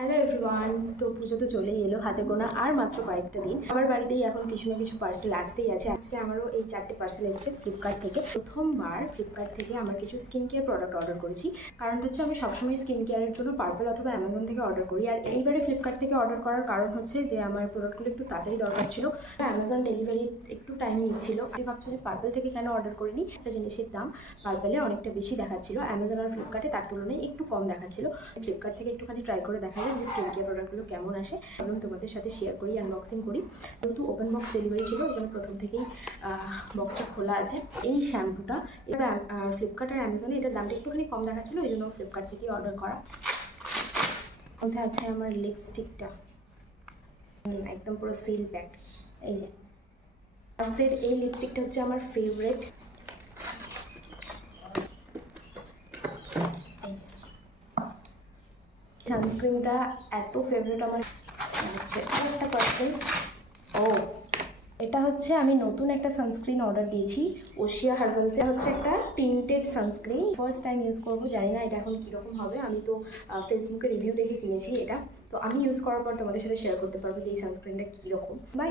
Hello everyone. তো পুজো তো চলেই এলো, হাতে গোনা আর মাত্র কয়েকটা দিন। আমার বাড়িতেই এখন কিছু না কিছু পার্সেল আসতেই আছে। আজকে আমারও এই 4টে পার্সেল এসেছে ফ্লিপকার্ট থেকে। প্রথমবার ফ্লিপকার্ট থেকে আমার কিছু স্কিন কেয়ার প্রোডাক্ট অর্ডার করেছি। কারণ হচ্ছে আমি সবসময় স্কিন কেয়ারের জন্য পার্পল অথবা অ্যামাজন থেকে অর্ডার করি। আর এইবারে ফ্লিপকার্ট থেকে অর্ডার করার কারণ হচ্ছে যে আমার প্রোডাক্টগুলো একটু তাড়াতাড়ি দরকার ছিল। অ্যামাজন ডেলিভারি একটু টাইম নিচ্ছিল। আমি ভাবছি যে পার্পল থেকে কেন অর্ডার করিনি। একটা জিনিসের দাম পার্পলে অনেকটা বেশি দেখাচ্ছিল, অ্যামাজন আর ফ্লিপকার্টে তার তুলনায় একটু কম দেখাচ্ছিল। ফ্লিপকার্ট থেকে একটুখানি ট্রাই করে দেখা যায় যে স্কিন কেয়ার প্রোডাক্টগুলো কেমন আসে এবং তোমাদের সাথে শেয়ার করি, আনবক্সিং করি। যেহেতু ওপেন বক্স ডেলিভারি ছিল ওই জন্য প্রথম থেকেই বক্সটা খোলা আছে। এই শ্যাম্পুটা এটা ফ্লিপকার্ট আর অ্যামাজনে এটার দামটা একটুখানি কম দেখাচ্ছিল, ওই জন্য ফ্লিপকার্ট থেকেই অর্ডার করা। মধ্যে আছে আমার লিপস্টিকটা, একদম পুরো সিল প্যাক। এই যে আর্সের এই লিপস্টিকটা হচ্ছে আমার ফেভারিট। সানস্ক্রিনটা এত ফেভারিট আমার হচ্ছে একটা পার্সেল। এটা হচ্ছে আমি নতুন একটা সানস্ক্রিন অর্ডার দিয়েছি ওশিয়া হার্বালসে। হচ্ছে একটা tinted sunscreen, first time use করবো, জানি না এটা এখন কীরকম হবে। আমি তো ফেসবুকে রিভিউ দেখে কিনেছি এটা, তো আমি ইউজ করার পর তোমাদের সাথে শেয়ার করতে পারবো যে এই সানস্ক্রিনটা কীরকম। বাই।